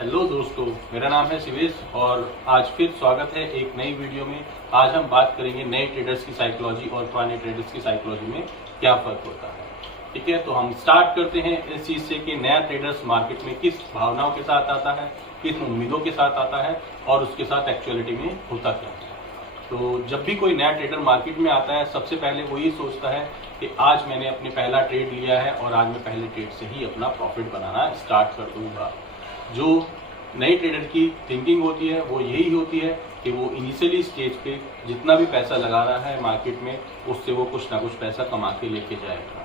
Hello दोस्तों, मेरा नाम है शिवेश और आज फिर स्वागत है एक नई वीडियो में। आज हम बात करेंगे नए ट्रेडर्स की साइकोलॉजी और पुराने ट्रेडर्स की साइकोलॉजी में क्या फर्क होता है। ठीक है, तो हम स्टार्ट करते हैं इस चीज से कि नया ट्रेडर्स मार्केट में किस भावनाओं के साथ आता है, किस उम्मीदों के साथ आता है और उसके साथ एक्चुअलिटी में होता क्या है। तो जब भी कोई नया ट्रेडर मार्केट में आता है, सबसे पहले वो ये सोचता है कि आज मैंने अपने पहला ट्रेड लिया है और आज मैं पहले ट्रेड से ही अपना प्रॉफिट बनाना स्टार्ट कर दूंगा। जो नए ट्रेडर की थिंकिंग होती है वो यही होती है कि वो इनिशियली स्टेज पे जितना भी पैसा लगा रहा है मार्केट में, उससे वो कुछ ना कुछ पैसा कमा के लेके जाएगा।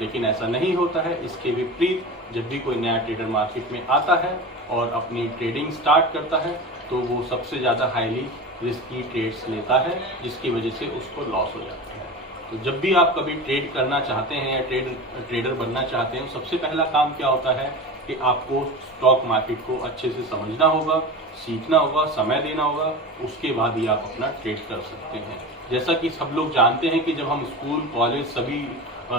लेकिन ऐसा नहीं होता है। इसके विपरीत जब भी कोई नया ट्रेडर मार्केट में आता है और अपनी ट्रेडिंग स्टार्ट करता है तो वो सबसे ज़्यादा हाईली रिस्की ट्रेड्स लेता है, जिसकी वजह से उसको लॉस हो जाता है। तो जब भी आप कभी ट्रेड करना चाहते हैं या ट्रेडर बनना चाहते हैं, सबसे पहला काम क्या होता है कि आपको स्टॉक मार्केट को अच्छे से समझना होगा, सीखना होगा, समय देना होगा। उसके बाद ही आप अपना ट्रेड कर सकते हैं। जैसा कि सब लोग जानते हैं कि जब हम स्कूल कॉलेज सभी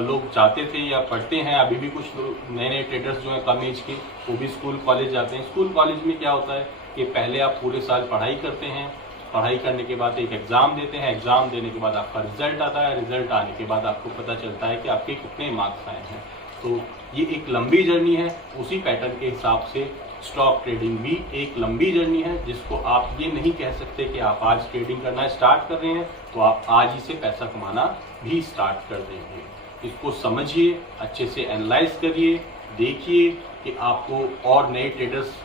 लोग जाते थे या पढ़ते हैं, अभी भी कुछ नए नए ट्रेडर्स जो हैं कम एज के वो भी स्कूल कॉलेज जाते हैं। स्कूल कॉलेज में क्या होता है कि पहले आप पूरे साल पढ़ाई करते हैं, पढ़ाई करने के बाद एक एग्जाम देते हैं, एग्जाम देने के बाद आपका रिजल्ट आता है, रिजल्ट आने के बाद आपको पता चलता है कि आपके कितने मार्क्स आए हैं। तो ये एक लंबी जर्नी है। उसी पैटर्न के हिसाब से स्टॉक ट्रेडिंग भी एक लंबी जर्नी है, जिसको आप ये नहीं कह सकते कि आप आज ट्रेडिंग करना स्टार्ट कर रहे हैं तो आप आज ही से पैसा कमाना भी स्टार्ट कर देंगे। इसको समझिए, अच्छे से एनालाइज करिए, देखिए कि आपको और नए ट्रेडर्स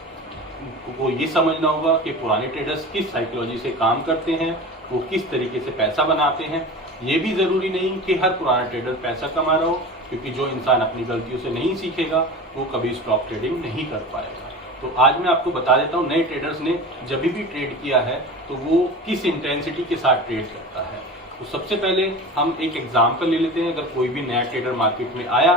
को ये समझना होगा कि पुराने ट्रेडर्स किस साइकोलॉजी से काम करते हैं, वो किस तरीके से पैसा बनाते हैं। ये भी जरूरी नहीं कि हर पुराना ट्रेडर पैसा कमा रहा हो, क्योंकि जो इंसान अपनी गलतियों से नहीं सीखेगा वो कभी स्टॉक ट्रेडिंग नहीं कर पाएगा। तो आज मैं आपको बता देता हूँ नए ट्रेडर्स ने जब भी ट्रेड किया है तो वो किस इंटेंसिटी के साथ ट्रेड करता है। तो सबसे पहले हम एक एग्जाम्पल ले लेते हैं। अगर कोई भी नया ट्रेडर मार्केट में आया,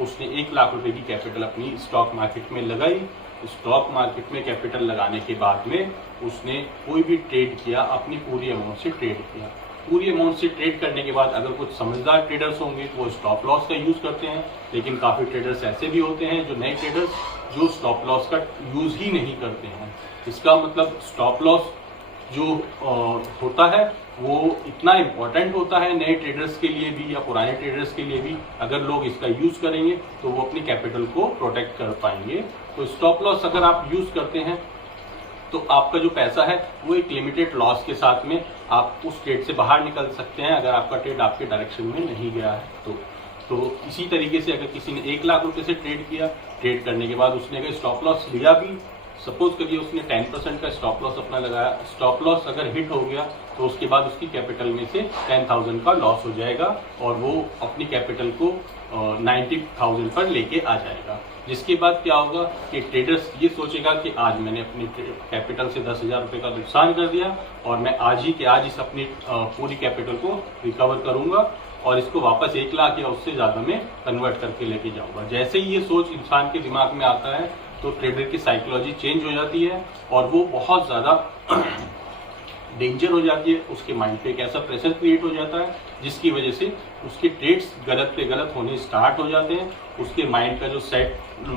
उसने 1 लाख रुपए की कैपिटल अपनी स्टॉक मार्केट में लगाई। स्टॉक मार्केट में कैपिटल लगाने के बाद में उसने कोई भी ट्रेड किया, अपनी पूरी अमाउंट से ट्रेड किया। पूरी अमाउंट से ट्रेड करने के बाद अगर कुछ समझदार ट्रेडर्स होंगे तो वो स्टॉप लॉस का यूज करते हैं, लेकिन काफी ट्रेडर्स ऐसे भी होते हैं जो नए ट्रेडर्स जो स्टॉप लॉस का यूज ही नहीं करते हैं। इसका मतलब स्टॉप लॉस जो होता है वो इतना इम्पोर्टेंट होता है नए ट्रेडर्स के लिए भी या पुराने ट्रेडर्स के लिए भी। अगर लोग इसका यूज करेंगे तो वो अपनी कैपिटल को प्रोटेक्ट कर पाएंगे। तो स्टॉप लॉस अगर आप यूज करते हैं तो आपका जो पैसा है वो एक लिमिटेड लॉस के साथ में आप उस ट्रेड से बाहर निकल सकते हैं, अगर आपका ट्रेड आपके डायरेक्शन में नहीं गया है तो इसी तरीके से अगर किसी ने 1 लाख रुपए से ट्रेड किया, ट्रेड करने के बाद उसने अगर स्टॉप लॉस लिया भी, सपोज करिए उसने 10% का स्टॉप लॉस अपना लगाया, स्टॉप लॉस अगर हिट हो गया तो उसके बाद उसकी कैपिटल में से 10,000 का लॉस हो जाएगा और वो अपनी कैपिटल को 90,000 पर लेके आ जाएगा। जिसके बाद क्या होगा कि ट्रेडर्स ये सोचेगा कि आज मैंने अपनी कैपिटल से 10,000 रुपए का नुकसान कर दिया और मैं आज ही के आज इस अपनी पूरी कैपिटल को रिकवर करूंगा और इसको वापस 1 लाख या उससे ज्यादा में कन्वर्ट करके लेके जाऊंगा। जैसे ही ये सोच इंसान के दिमाग में आता है तो ट्रेडर की साइकोलॉजी चेंज हो जाती है और वो बहुत ज्यादा डेंजर हो जाती है। उसके माइंड पे एक ऐसा प्रेशर क्रिएट हो जाता है जिसकी वजह से उसके ट्रेड्स गलत पे गलत होने स्टार्ट हो जाते हैं। उसके माइंड का जो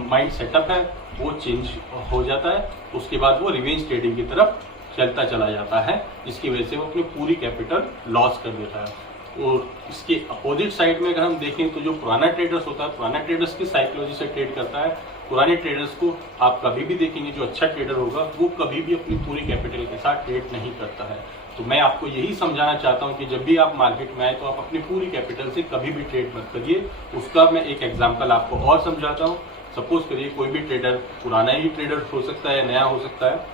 माइंड सेटअप है वो चेंज हो जाता है। उसके बाद वो रिवेंज ट्रेडिंग की तरफ चलता चला जाता है, जिसकी वजह से वो अपनी पूरी कैपिटल लॉस कर देता है। और इसके अपोजिट साइड में अगर हम देखें तो जो पुराना ट्रेडर्स होता है, पुराना ट्रेडर्स की साइकोलॉजी से ट्रेड करता है। पुराने ट्रेडर्स को आप कभी भी देखेंगे, जो अच्छा ट्रेडर होगा वो कभी भी अपनी पूरी कैपिटल के साथ ट्रेड नहीं करता है। तो मैं आपको यही समझाना चाहता हूं कि जब भी आप मार्केट में आए तो आप अपनी पूरी कैपिटल से कभी भी ट्रेड मत करिए। उसका मैं एक एग्जांपल आपको और समझाता हूं। सपोज करिए कोई भी ट्रेडर, पुराना ही ट्रेडर हो सकता है, नया हो सकता है।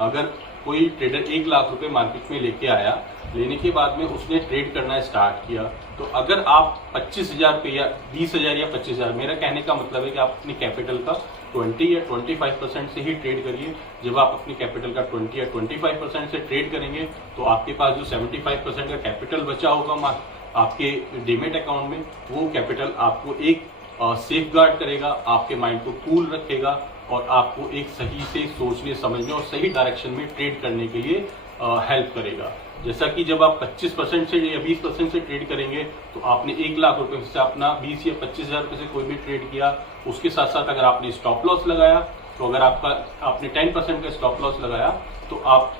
अगर कोई ट्रेडर 1 लाख रुपए मार्केट में लेके आया, लेने के बाद में उसने ट्रेड करना स्टार्ट किया, तो अगर आप 25,000 पे या 20,000 या 25,000, मेरा कहने का मतलब है कि आप अपनी कैपिटल का 20 या 25% से ही ट्रेड करिए। जब आप अपनी कैपिटल का 20 या 25% से ट्रेड करेंगे तो आपके पास जो 75% का कैपिटल बचा होगा आपके डीमेट अकाउंट में, वो कैपिटल आपको एक सेफ गार्ड करेगा, आपके माइंड को कूल रखेगा और आपको एक सही से सोचने समझने और सही डायरेक्शन में ट्रेड करने के लिए हेल्प करेगा। जैसा कि जब आप 25% से या 20% से ट्रेड करेंगे तो आपने 1 लाख रुपए से अपना 20 या 25,000 रुपए से कोई भी ट्रेड किया, उसके साथ साथ अगर आपने स्टॉप लॉस लगाया तो अगर आपने 10% का स्टॉप लॉस लगाया तो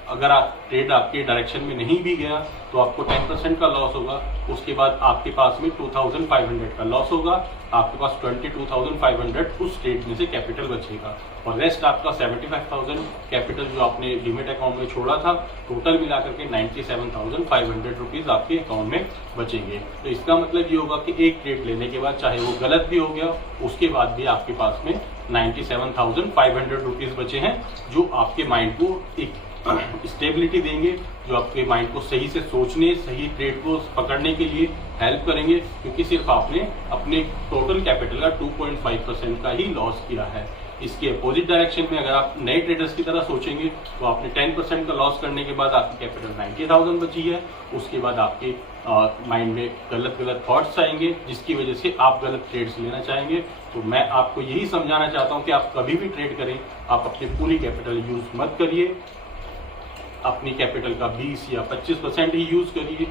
अगर ट्रेड आपके डायरेक्शन में नहीं भी गया तो आपको 10% का लॉस होगा। उसके बाद आपके पास में 2500 का लॉस होगा, आपके पास 22,500 उस ट्रेड में से कैपिटल बचेगा और रेस्ट आपका 75,000 कैपिटल जो आपने डीमेट अकाउंट में छोड़ा था, टोटल मिलाकर के 97,500 रुपीज आपके अकाउंट में बचेंगे। तो इसका मतलब ये होगा कि एक ट्रेड लेने के बाद चाहे वो गलत भी हो गया, उसके बाद भी आपके पास में 97,500 रुपीज बचे हैं, जो आपके माइंड को एक स्टेबिलिटी देंगे, जो आपके माइंड को सही से सोचने, सही ट्रेड को पकड़ने के लिए हेल्प करेंगे, क्योंकि सिर्फ आपने अपने टोटल कैपिटल का 2.5% का ही लॉस किया है। इसके अपोजिट डायरेक्शन में अगर आप नए ट्रेडर्स की तरह सोचेंगे तो आपने 10% का लॉस करने के बाद आपकी कैपिटल 90,000 बची है। उसके बाद आपके माइंड में गलत थॉट्स आएंगे, जिसकी वजह से आप गलत ट्रेड्स लेना चाहेंगे। तो मैं आपको यही समझाना चाहता हूं कि आप कभी भी ट्रेड करें, आप अपनी पूरी कैपिटल यूज मत करिए, अपनी कैपिटल का 20 या 25% ही यूज करिए।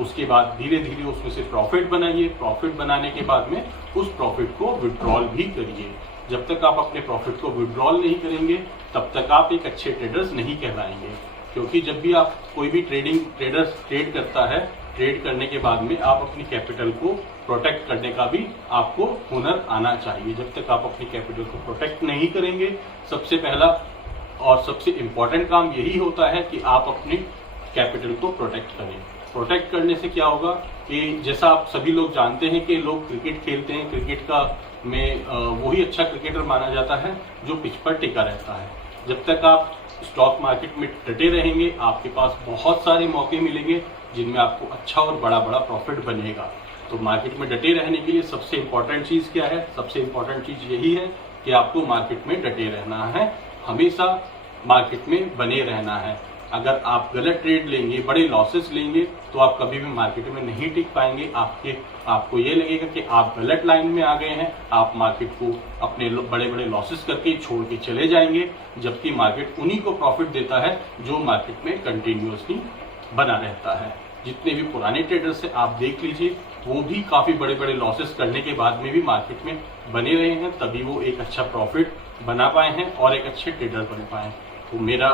उसके बाद धीरे धीरे उसमें से प्रॉफिट बनाइए। प्रॉफिट बनाने के बाद में उस प्रॉफिट को विड्रॉल भी करिए। जब तक आप अपने प्रॉफिट को विड्रॉल नहीं करेंगे तब तक आप एक अच्छे ट्रेडर्स नहीं कहलाएंगे, क्योंकि जब भी आप कोई भी ट्रेडर्स ट्रेड करता है, ट्रेड करने के बाद में आप अपनी कैपिटल को प्रोटेक्ट करने का भी आपको हुनर आना चाहिए। जब तक आप अपनी कैपिटल को प्रोटेक्ट नहीं करेंगे, सबसे पहला और सबसे इम्पोर्टेंट काम यही होता है कि आप अपनी कैपिटल को प्रोटेक्ट करें। प्रोटेक्ट करने से क्या होगा कि जैसा आप सभी लोग जानते हैं कि लोग क्रिकेट खेलते हैं, क्रिकेट का में वही अच्छा क्रिकेटर माना जाता है जो पिच पर टिका रहता है। जब तक आप स्टॉक मार्केट में डटे रहेंगे, आपके पास बहुत सारे मौके मिलेंगे जिनमें आपको अच्छा और बड़ा प्रॉफिट बनेगा। तो मार्केट में डटे रहने के लिए सबसे इम्पोर्टेंट चीज क्या है? सबसे इम्पोर्टेंट चीज यही है कि आपको मार्केट में डटे रहना है, हमेशा मार्केट में बने रहना है। अगर आप गलत ट्रेड लेंगे, बड़े लॉसेस लेंगे, तो आप कभी भी मार्केट में नहीं टिक पाएंगे। आपको ये लगेगा कि आप गलत लाइन में आ गए हैं, आप मार्केट को अपने बड़े लॉसेस करके छोड़ के चले जाएंगे, जबकि मार्केट उन्हीं को प्रॉफिट देता है जो मार्केट में कंटिन्यूअसली बना रहता है। जितने भी पुराने ट्रेडर्स से आप देख लीजिए, वो भी काफी बड़े लॉसेस करने के बाद में भी मार्केट में बने रहे हैं, तभी वो एक अच्छा प्रॉफिट बना पाए हैं और एक अच्छे ट्रेडर बन पाए। तो मेरा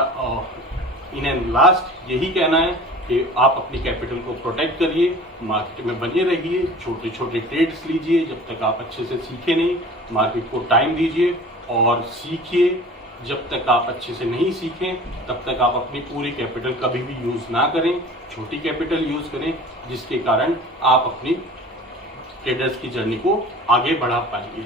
इन एंड लास्ट यही कहना है कि आप अपनी कैपिटल को प्रोटेक्ट करिए, मार्केट में बने रहिए, छोटे छोटे ट्रेड्स लीजिए जब तक आप अच्छे से सीखे नहीं। मार्केट को टाइम दीजिए और सीखिए। जब तक आप अच्छे से नहीं सीखें तब तक आप अपनी पूरी कैपिटल कभी भी यूज ना करें, छोटी कैपिटल यूज करें, जिसके कारण आप अपनी ट्रेडर्स की जर्नी को आगे बढ़ा पाएंगे।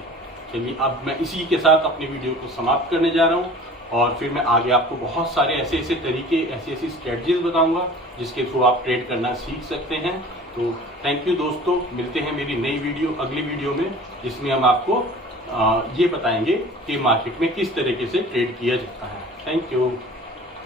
चलिए, अब मैं इसी के साथ अपनी वीडियो को समाप्त करने जा रहा हूँ और फिर मैं आगे आपको बहुत सारे ऐसे तरीके, ऐसी स्ट्रेटजीज बताऊंगा जिसके थ्रू आप ट्रेड करना सीख सकते हैं। तो थैंक यू दोस्तों, मिलते हैं मेरी नई वीडियो, अगली वीडियो में, जिसमें हम आपको ये बताएंगे कि मार्केट में किस तरीके से ट्रेड किया जाता है। Thank you.